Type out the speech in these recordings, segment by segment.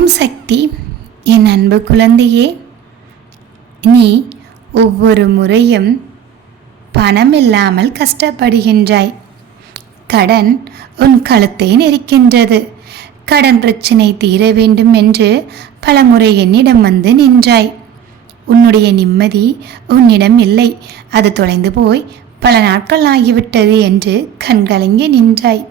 ஓம் சக்தி என் அன்பு குழந்தையே நீ ஒவ்வொரு முறையும் பணம் இல்லாமல் கஷ்டப்படுகின்றாய். கடன் உன் கழுத்தை நெரிக்கின்றது. கடன் பிரச்சனை தீர வேண்டும் என்று பலமுறை என்னிடம் வந்து நின்றாய். உன்னுடைய நிம்மதி உன்னிடம் இல்லை. அது தொலைந்து போய் பல நாட்கள் ஆகிவிட்டது என்று கண்கலங்கி நின்றாய்.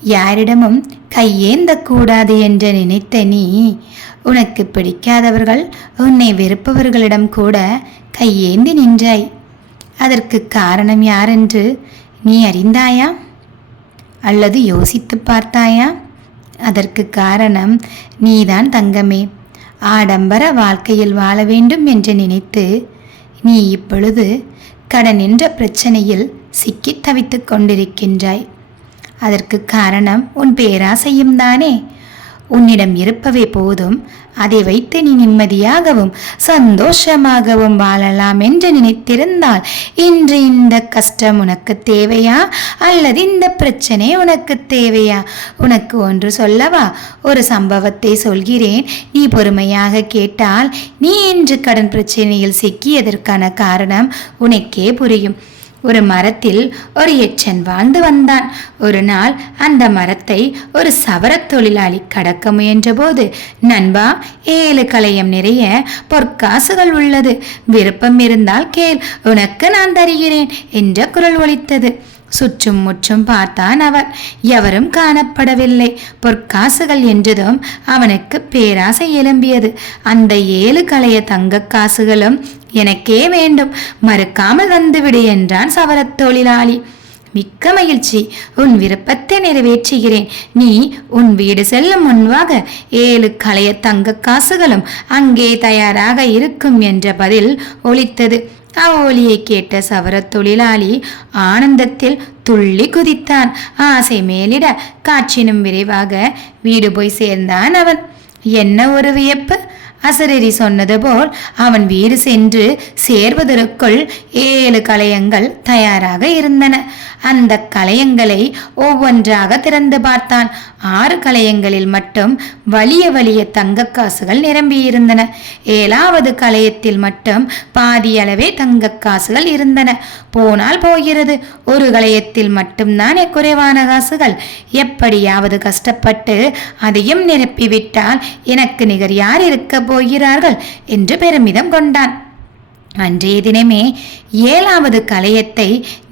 யாரிடமும் கையேந்தக்கூடாது என்று நினைத்த நீ உனக்கு பிடிக்காதவர்கள் உன்னை வெறுப்பவர்களிடம் கூட கையேந்தி நின்றாய். அதற்கு காரணம் யாரென்று நீ அறிந்தாயா? அல்லது யோசித்து பார்த்தாயா? அதற்கு காரணம் நீதான் தங்கமே. ஆடம்பர வாழ்க்கையில் வாழ வேண்டும் என்று நினைத்து நீ இப்பொழுது கடன் என்ற பிரச்சனையில் சிக்கித் தவித்துக் கொண்டிருக்கின்றாய். அதற்கு காரணம் உன் பேராசையும் தானே. உன்னிடம் இருப்பவை போதும் அதை வைத்து நீ நிம்மதியாகவும் சந்தோஷமாகவும் வாழலாம் என்று நினைத்திருந்தால் இன்று இந்த கஷ்டம் உனக்கு தேவையா? அல்லது இந்த பிரச்சனை உனக்கு தேவையா? உனக்கு ஒன்று சொல்லவா? ஒரு சம்பவத்தை சொல்கிறேன். நீ பொறுமையாக கேட்டால் நீ இன்று கடன் பிரச்சனையில் சிக்கியதற்கான காரணம் உனக்கே புரியும். ஒரு மரத்தில் ஒரு எச்சன் வாழ்ந்து வந்தான். ஒரு நாள் அந்த மரத்தை ஒரு சவரத் தொழிலாளி கடக்க முயன்றபோது நண்பா ஏழு கலையம் நிறைய பொற்காசுகள் உள்ளது. விருப்பம் இருந்தால் கேள். உனக்கு நான் தருகிறேன் என்ற குரல் ஒலித்தது. சுற்றும் முற்றும் பார்த்தான் அவன். எவரும் காணப்படவில்லை. பொற்காசுகள் என்றதும் அவனுக்கு பேராசை எழும்பியது. அந்த ஏழு களைய தங்க காசுகளும் எனக்கே வேண்டும். மறுக்காமல் வந்துவிடு என்றான் சவரத் தொழிலாளி. மிக்க மகிழ்ச்சி. உன் விருப்பத்தை நிறைவேற்றுகிறேன். நீ உன் வீடு செல்லும் முன்பாக ஏழு களைய தங்க காசுகளும் அங்கே தயாராக இருக்கும் என்ற பதில் ஒலித்தது. அவ்வொலியை கேட்ட சவரத் தொழிலாளி ஆனந்தத்தில் துள்ளி குதித்தான். ஆசை மேலிட காற்றினும் விரைவாக வீடு போய் சேர்ந்தான் அவன். என்ன ஒரு வியப்பு? அசரரி சொன்னது போல் அவன் வீடு சென்று சேர்வதற்குள் ஏழு களையங்கள் தயாராக இருந்தன. அந்த களையங்களை ஒவ்வொன்றாக திறந்து பார்த்தான். ஆறு களையங்களில் மட்டும் வலிய வலிய தங்க காசுகள் நிரம்பியிருந்தன. ஏழாவது களையத்தில் மட்டும் பாதி அளவே தங்க காசுகள் இருந்தன. போனால் போகிறது. ஒரு களையத்தில் மட்டும்தானே குறைவான காசுகள். எப்படியாவது கஷ்டப்பட்டு அதையும் நிரப்பிவிட்டால் எனக்கு நிகர் யார் இருக்க போகிறார்கள் என்று பெருமிதம் கொண்டான். அன்றைய தினமே ஏழாவது கலையத்தை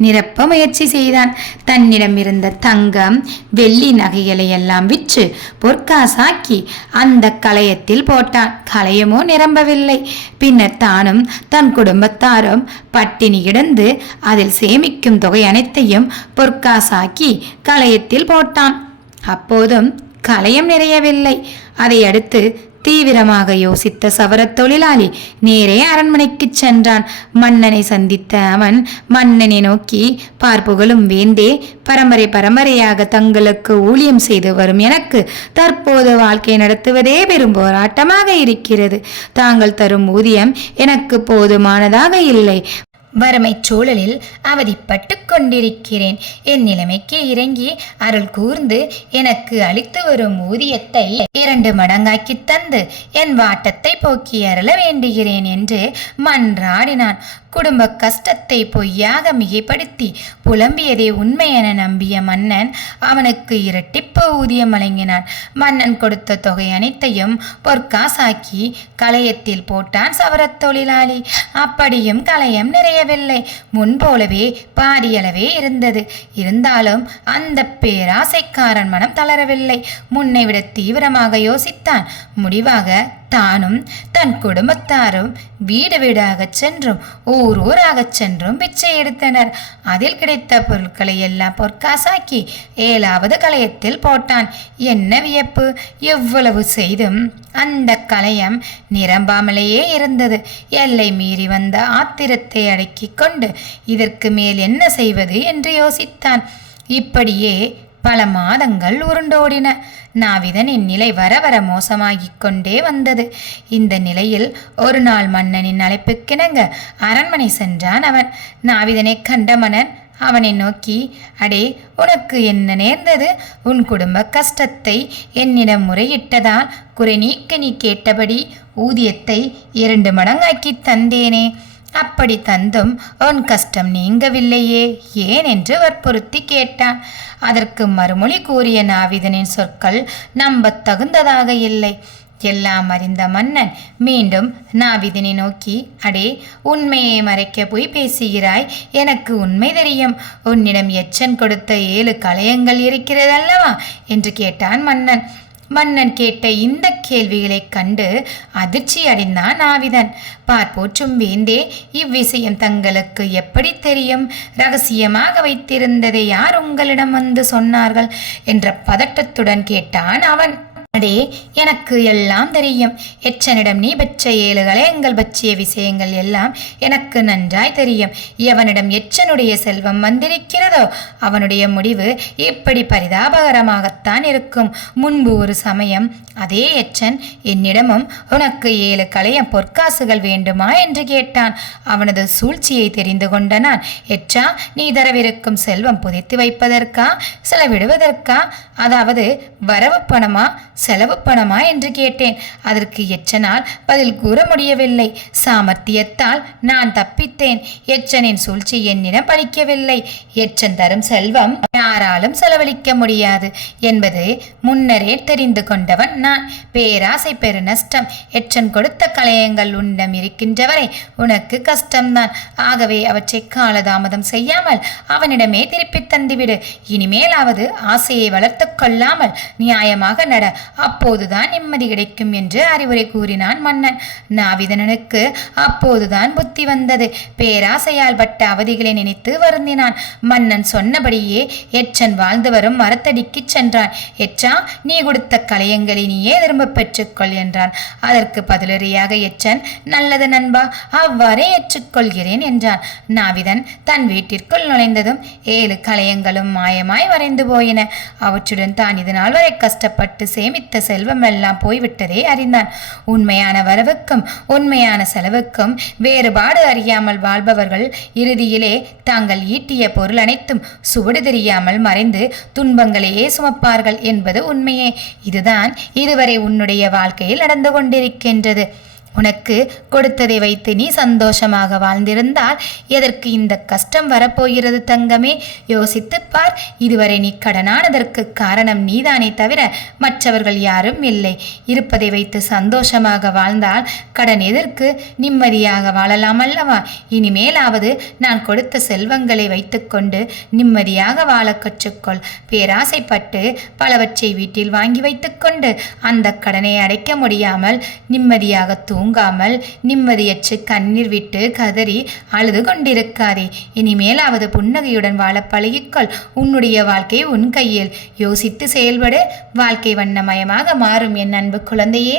நிரப்ப முயற்சி செய்தான். தன்னிடம் இருந்த தங்கம் வெள்ளி நகைகளை எல்லாம் விற்று பொற்காசாக்கி அந்த கலையத்தில் போட்டான். கலையமோ நிரம்பவில்லை. பின்னர் தானும் தன் குடும்பத்தாரும் பட்டினி கிடந்து அதில் சேமிக்கும் தொகை அனைத்தையும் பொற்காசாக்கி கலையத்தில் போட்டான். அப்போதும் கலையம் நிறையவில்லை. அதை அடுத்து தீவிரமாக யோசித்த சவரத் தொழிலாளி நேரே அரண்மனைக்கு சென்றான். மன்னனை சந்தித்த அவன் மன்னனை நோக்கி பார்ப்புகளும் வேந்தே பரம்பரை பரம்பரையாக தங்களுக்கு ஊழியம் செய்து வரும் எனக்கு தற்போது வாழ்க்கை நடத்துவதே பெரும் போராட்டமாக இருக்கிறது. தாங்கள் தரும் ஊதியம் எனக்கு போதுமானதாக இல்லை. வறுமை சூழலில் அவதிப்பட்டு கொண்டிருக்கிறேன். என் நிலைமைக்கு இறங்கி அருள் கூர்ந்து எனக்கு அளித்து வரும் ஊதியத்தை இரண்டு மடங்காக்கி தந்து என் வாட்டத்தை போக்கி அருள வேண்டுகிறேன் என்று மன்றாடினான். குடும்ப கஷ்டத்தை பொய்யாக மிகைப்படுத்தி புலம்பியதை உண்மை என நம்பிய மன்னன் அவனுக்கு இரட்டிப்பு ஊதியம் வழங்கினான். மன்னன் கொடுத்த தொகை அனைத்தையும் பொற்காசாக்கி களையத்தில் போட்டான் சவரத் தொழிலாளி. அப்படியும் களையம் நிறைய நிறையவில்லை முன்போலவே பாரியளவே இருந்தது. இருந்தாலும் அந்த பேராசைக்காரன் மனம் தளரவில்லை. முன்னை விட தீவிரமாக யோசித்தான். முடிவாக தானும் தன் குடும்பத்தாரும் வீடு வீடாகச் சென்றும் ஊர் ஊராகச் சென்றும் பிச்சை எடுத்தனர். அதில் கிடைத்த பொருட்களை எல்லாம் பொற்காசாக்கி ஏழாவது களையத்தில் போட்டான். என்ன வியப்பு? எவ்வளவு செய்தும் அந்த களையம் நிரம்பாமலேயே இருந்தது. எல்லை மீறி வந்த ஆத்திரத்தை அடக்கிக் கொண்டு இதற்கு மேல் என்ன செய்வது என்று யோசித்தான். இப்படியே பல மாதங்கள் உருண்டோடின. நாவிதனின் நிலை வர வர மோசமாகிக் கொண்டே வந்தது. இந்த நிலையில் ஒரு நாள் மன்னனின் அழைப்புக்கிணங்க அரண்மனை சென்றான் அவன். நாவிதனை கண்ட மன்னன் அவனை நோக்கி அடே உனக்கு என்ன நேர்ந்தது? உன் குடும்ப கஷ்டத்தை என்னிடம் முறையிட்டதால் குறை நீக்க நீ கேட்டபடி ஊதியத்தை இரண்டு மடங்காக்கி தந்தேனே. அப்படி தந்தும் உன் கஷ்டம் நீங்கவில்லையே ஏன் என்று வற்புறுத்தி கேட்டான். அதற்கு மறுமொழி கூறிய நாவிதனின் சொற்கள் நம்பத் தகுந்ததாக இல்லை. எல்லாம் அறிந்த மன்னன் மீண்டும் நாவிதனை நோக்கி அடே உண்மையை மறைக்க போய் பேசுகிறாய்? எனக்கு உண்மை தெரியும். உன்னிடம் எச்சன் கொடுத்த ஏழு களையங்கள் இருக்கிறதல்லவா? என்று கேட்டான் மன்னன். மன்னன் கேட்ட இந்த கேள்விகளைக் கண்டு அதிர்ச்சி அடைந்தான் ஆவிதன். பார்ப்போற்றும் வேந்தே இவ்விஷயம் தங்களுக்கு எப்படி தெரியும்? ரகசியமாக வைத்திருந்ததை யார் உங்களிடம் வந்து சொன்னார்கள்? என்ற பதட்டத்துடன் கேட்டான் அவன். அடே எனக்கு எல்லாம் தெரியும். எச்சனிடம் நீ பெற்ற ஏழுகளே எங்கள் பற்றிய விஷயங்கள் எல்லாம் எனக்கு நன்றாய் தெரியும். எவனிடம் எச்சனுடைய செல்வம் வந்திருக்கிறதோ அவனுடைய முடிவு இப்படி பரிதாபகரமாகத்தான் இருக்கும். முன்பு ஒரு சமயம் அதே எச்சன் என்னிடமும் உனக்கு ஏழு கலையம் பொற்காசுகள் வேண்டுமா? என்று கேட்டான். அவனது சூழ்ச்சியை தெரிந்து கொண்ட நான் எச்சா நீ தரவிருக்கும் செல்வம் புதைத்து வைப்பதற்கா? செலவிடுவதற்கா? அதாவது வரவு பணமா? செலவு பணமா என்று கேட்டேன். அதற்கு எச்சனால் பதில் கூற முடியவில்லை. சாமர்த்தியத்தால் நான் தப்பித்தேன். எச்சனின் சூழ்ச்சி என்னிடம் பலிக்கவில்லை எச்சன் தரும் செல்வம் யாராலும் செலவழிக்க முடியாது என்பது முன்னரே தெரிந்து கொண்டவன் நான். பேராசை பெரு நஷ்டம் எச்சன் கொடுத்த கலையங்கள் உன்னிடம் இருக்கின்றவரை உனக்கு கஷ்டம்தான். ஆகவே அவற்றை காலதாமதம் செய்யாமல் அவனிடமே திருப்பித் தந்துவிடு. இனிமேலாவது ஆசையை வளர்த்து கொள்ளாமல் நியாயமாக நட. அப்போதுதான் நிம்மதி கிடைக்கும் என்று அறிவுரை கூறினான் மன்னன். நாவிதனனுக்கு அப்போதுதான் புத்தி வந்தது. பேராசையால் பட்ட அவதிகளை நினைத்து வருந்தினான். மன்னன் சொன்னபடியே எச்சன் வாழ்ந்து வரும் மரத்தடிக்கு சென்றான். எச்சா நீ கொடுத்த கலையங்களை நீயே திரும்ப பெற்றுக்கொள் என்றான். அதற்கு பதிலறியாக எச்சன் நல்லது நண்பா அவ்வாறே ஏற்றுக்கொள்கிறேன் என்றான். நாவிதன் தன் வீட்டிற்குள் நுழைந்ததும் ஏழு கலையங்களும் மாயமாய் மறைந்து போயின. அவற்றுடன் தான் இதனால் வரை கஷ்டப்பட்டு சேமித்த செல்வம் எல்லாம் போய்விட்டதே அறிந்தான். உண்மையான வரவுக்கும் உண்மையான செலவுக்கும் வேறுபாடு அறியாமல் வாழ்பவர்கள் இறுதியிலே தாங்கள் ஈட்டிய பொருள் அனைத்தும் சுவடு தெரியாமல் மறைந்து துன்பங்களையே சுமப்பார்கள் என்பது உண்மையே. இதுதான் இதுவரை உன்னுடைய வாழ்க்கையில் நடந்து கொண்டிருக்கின்றது. உனக்கு கொடுத்ததை வைத்து நீ சந்தோஷமாக வாழ்ந்திருந்தால் எதற்கு இந்த கஷ்டம் வரப்போகிறது தங்கமே? யோசித்துப் பார் இதுவரை நீ கடனானதற்கு காரணம் நீதானே தவிர மற்றவர்கள் யாரும் இல்லை. இருப்பதை வைத்து சந்தோஷமாக வாழ்ந்தால் கடன் எதற்கு? நிம்மதியாக வாழலாம் அல்லவா? இனிமேலாவது நான் கொடுத்த செல்வங்களை வைத்துக்கொண்டு நிம்மதியாக வாழ கற்றுக்கொள். பேராசைப்பட்டு பலவற்றை வீட்டில் வாங்கி வைத்துக்கொண்டு அந்த கடனை அடைக்க முடியாமல் நிம்மதியாக தூங்க தூங்காமல் நிம்மதியற்று கண்ணீர் விட்டு கதறி அழுது கொண்டிருக்காதே. இனிமேலாவது புன்னகையுடன் வாழ பழகிக்கொள். உன்னுடைய வாழ்க்கை உன் கையில். யோசித்து செயல்படு. வாழ்க்கை வண்ணமயமாக மாறும் என் அன்பு குழந்தையே.